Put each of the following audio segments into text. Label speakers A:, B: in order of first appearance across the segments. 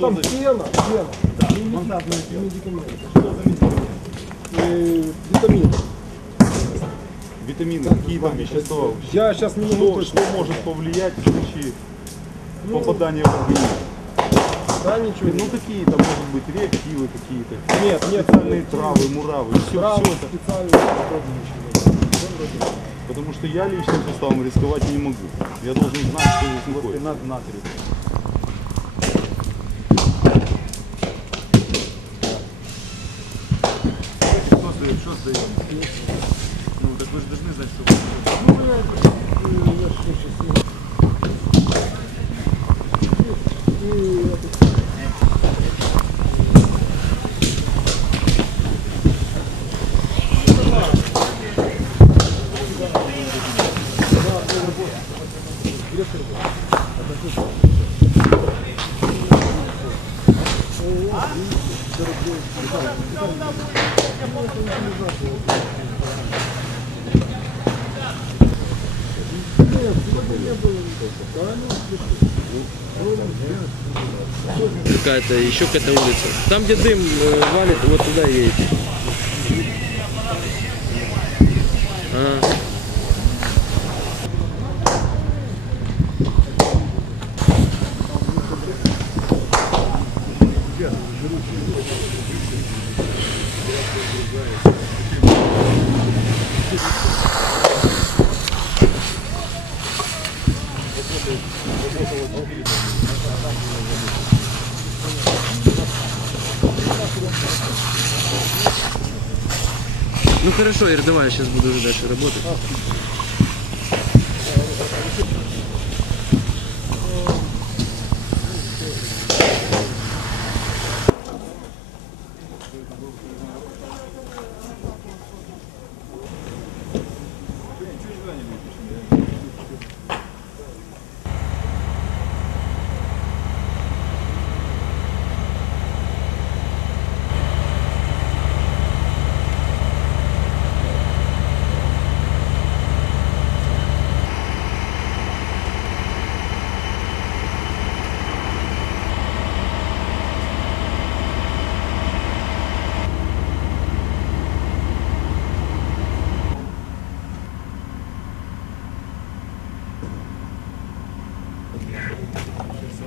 A: Что
B: там
A: за-
B: пена, пена. Меди-
A: монтажная
B: и
A: пена.
B: медикаменты.
A: Что за медикаменты?
B: Э, Витамины.
A: Витамины, какие там вещества?
B: Я сейчас не могу
A: Что, может повлиять в случае
B: Ну,
A: попадания в организм?
B: Да, ничего.
A: Ну какие там могут быть реактивы какие-то,
B: Нет, нет.
A: специальные травы, муравы, все,
B: Травы
A: все это.
B: специальные.
A: Потому что я личным составом рисковать не могу. Я должен знать, что здесь находится.
C: Сдаем? Ну, так вы же должны знать, что вы
B: Ну, я, э, я что сейчас И
D: какая-то, еще какая-то улица. Там, где дым э, валит, вот туда едете. А. Ну хорошо, Ир, давай, я сейчас буду уже дальше работать.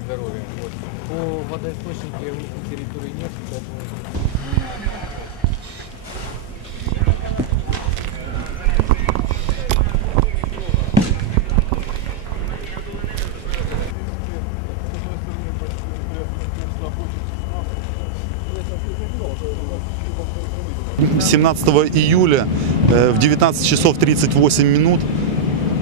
E: здоровья. Вот. По водоисточнике у них на территории нет, поэтому
A: М, 17 июля э, в 19 часов 38 минут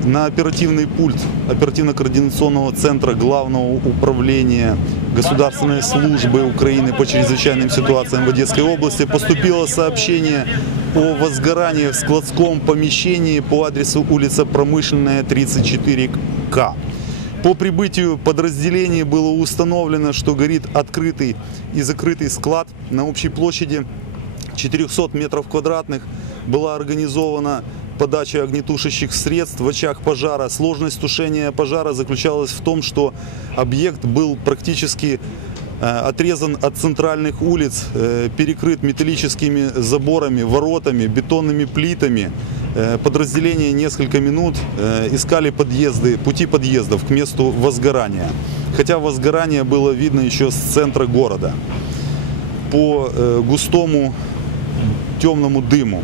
A: на оперативный пульт оперативно-координационного центра Главного управления Государственной службы Украины по чрезвычайным ситуациям в Одесской области поступило сообщение о возгорании в складском помещении по адресу улица Промышленная 34К. По прибытию подразделения было установлено, что горит открытый и закрытый склад на общей площади 400 метров квадратных. Была организована подача огнетушащих средств в очаг пожара. Сложность тушения пожара заключалась в том, что объект был практически э, отрезан от центральных улиц, э, перекрыт металлическими заборами, воротами, бетонными плитами. Э, Подразделение несколько минут искали подъезды, пути подъездов к месту возгорания. Хотя возгорание было видно еще с центра города по густому темному дыму.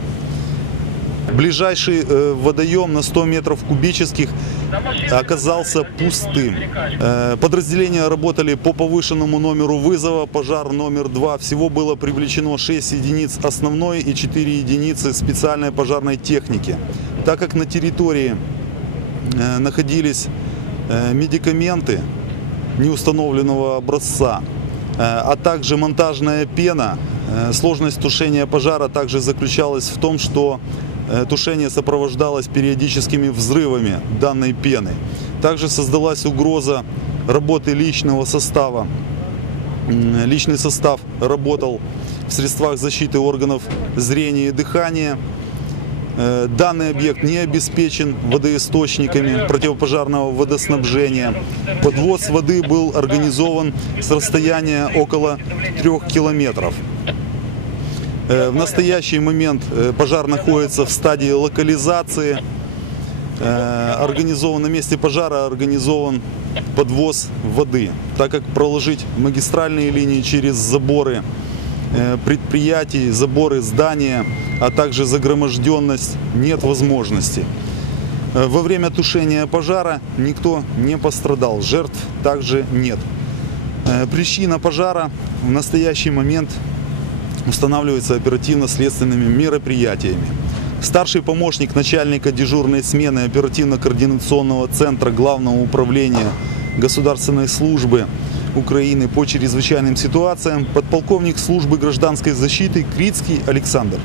A: Ближайший э, водоем на 100 метров кубических оказался пустым. Э, Подразделения работали по повышенному номеру вызова, пожар номер 2. Всего было привлечено 6 единиц основной и 4 единицы специальной пожарной техники. Так как на территории э, находились медикаменты неустановленного образца, а также монтажная пена. Э, Сложность тушения пожара также заключалась в том, что э, тушение сопровождалось периодическими взрывами данной пены. Также создалась угроза работы личного состава. Личный состав работал в средствах защиты органов зрения и дыхания. Э, Данный объект не обеспечен водоисточниками противопожарного водоснабжения. Подвоз воды был организован с расстояния около трех километров. Э, В настоящий момент э, пожар находится в стадии локализации. Организован на месте пожара организован подвоз воды, так как проложить магистральные линии через заборы предприятий, заборы здания, а также загроможденность нет возможности. Э, Во время тушения пожара никто не пострадал, жертв также нет. Э, Причина пожара в настоящий момент устанавливается оперативно-следственными мероприятиями. Старший помощник начальника дежурной смены оперативно-координационного центра Главного управления Государственной службы Украины по чрезвычайным ситуациям, подполковник службы гражданской защиты Крицкий Александр.